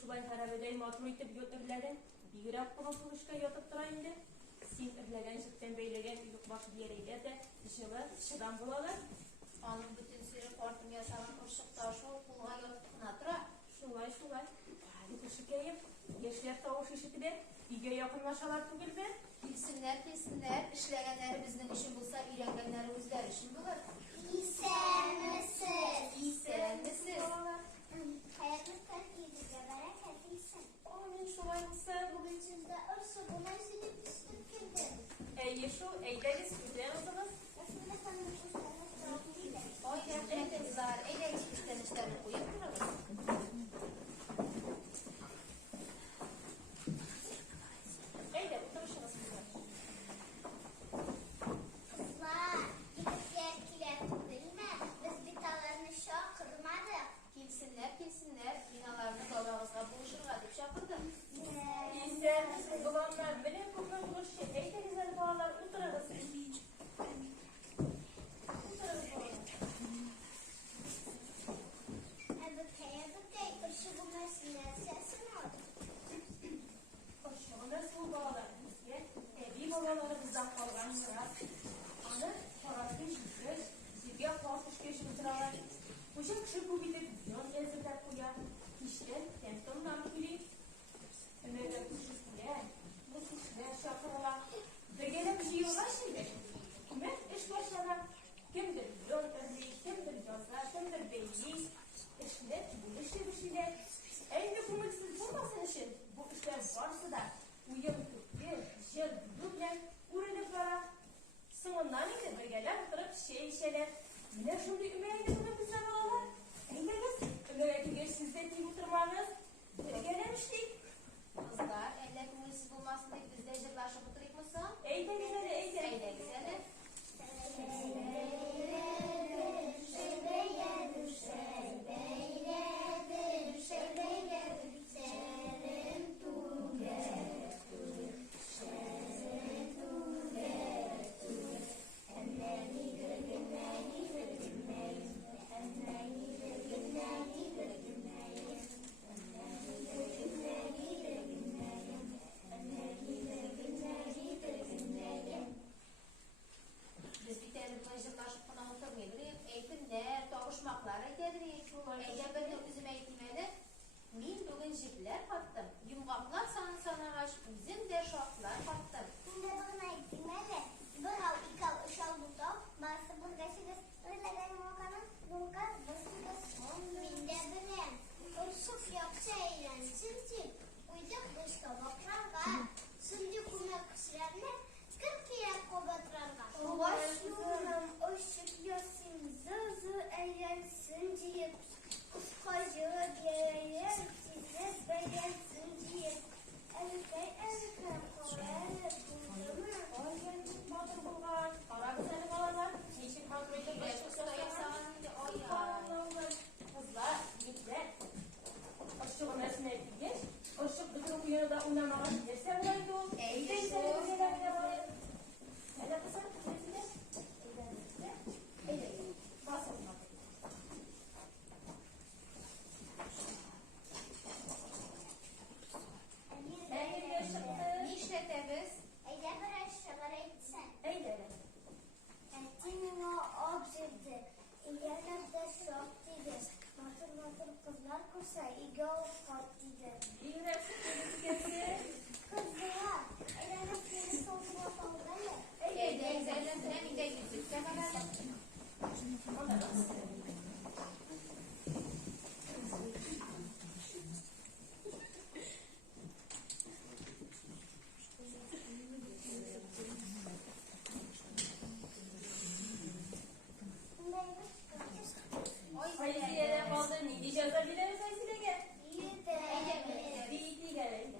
şulay harabedey matmayıp götürülerden bir yapmanın sonuçta yatıp durayındı. Sin ırlagan jıktan beylegen ülük başı diyereyle de dışılı dışıdan bulalar. Onun bütün sürü kortum yaşanan ışıkta şu pulga yatıp kınatıra. Şulay. Hadi kuşukayım. Yaşlar tavuş işiti de iyice yakınlaşalar tügül be. Bilsinler, işleyenleri bizden işin bulsa, iğrengenleri bizler işin bulur. İyi sevmişsiz. Hayatımız pek iyidir ve bereketlisin. Amin şulay mısın? Bugün sizde örsu buna silip üstüpkündür. Yeşu, eydeniz güzel olsanız. Aslında sanırım kuşlarınız doğruyla. O gerçekten güzel, eyle içmişten işlerini koyup dururuz. Eyde, oturuşunuz güzel. Kızlar, gidip yerkiler değil mi? Biz bitalarını şok kırmadık. Kilsinler, binalarını babamızla buluşurlar deyip şapırdı. İyisen, bulanlar, benim kumdan buluşu. Eyde güzel bağlar, oturarız. Ebukey, örsu buna silip sesin oldu. Hoşuma nasıl bağlarımız ki? Bir babalarımızdan kalgan sırat. Anı, parasını şükür, zirge korkuş geçip sıralar. Uşak şu bir de milyon yazılar koyar. İşte, tentondan bileyim. Ömer'den kuşuklar, bu kuşlar şakırlar. Begele bir şey yola şimdi. Kime iş başlar? Kimdir milyon örneği, kimdir yazar, kimdir beyliği. İşte, bu işi bir şeyler. En de kumuksuz olmasın işin. Bu işler varsa da uyum tuttu, jıl duble, uğrılıklara. Sonundan indi bir geler, oturup şeyler. Yine şimdi Ömer'e bunu bize bağlar. Eyleriz. Ömer'e geç sizden iyi oturmanız. Bir gelemiştik. Kızlar, elle kumulisi bulmasın deyip biz de jırlaşıp oturayım mısın? Eyde güzeli, eyde. Eyle güzeli. Biz bir tane jırlaşıp buna oturmayalım. Eğitimler, doğuşmaklar edelim. Eğer ben de bizim eğitimleri min bugün jipler kattım. Yumgaklar sanavaş, bizim de şoklar kattım. Şimdi bana ekmeğe bir hal ikal ışal buldum. Bası burgasınız. Öyle mokanın bulgar basında son minde benim. Ursuf yapsa eğlensin ki. Uydak dışta bakran var. Şimdi kuna kısırlarla 40 kere kobatran var. Başlıyorum ışık yosim zızı eğlensin diye. Kuşkacı diye size beğensin diye. Elbey koyarım. Oyun batır bulgar. Ara güzeli bağlar. Yeşil kontrolde başlıkta yasağı. Kızlar, gitler. Aşık mesne ettik. Aşık bütün bu yana da oynamaya giderse olaydı o. Eyde güzeli güzeller var. Hele kızım, kızım. Eyde. Basın. Ne işletiriz? Eyle bir aşağılara gitsen. Eyde. Ettiğinin o objekti. İlerlerde şok dedi. Matır kızlar kursa iyi ol dedi. İyi versin, gelsin. Kızlar, eğer seni sonsuz olmalı. Evde güzelden treminde yüzük de kadar. Ondan nasıl? Hayır, kaldı. Ne diyeceğiz de biliriz. İyi de. İyi gelelim.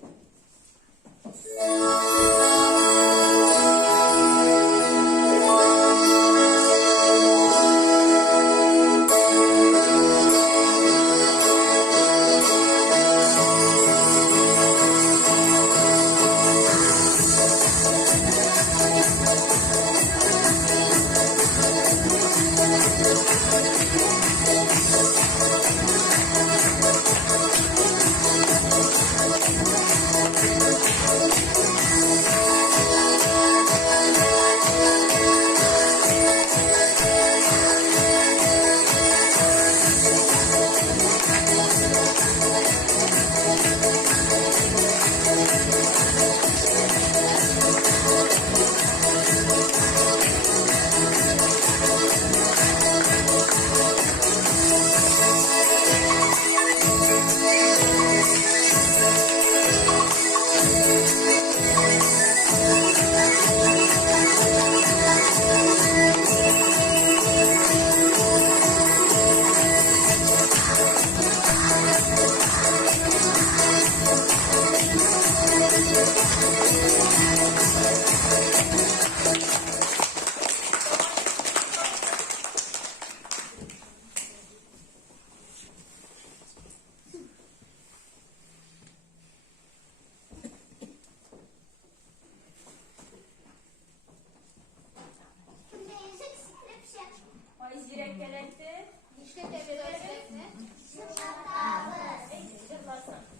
Çökelekti. Nişte tepede özlekni. Şıpşatağımız. Jırlasın.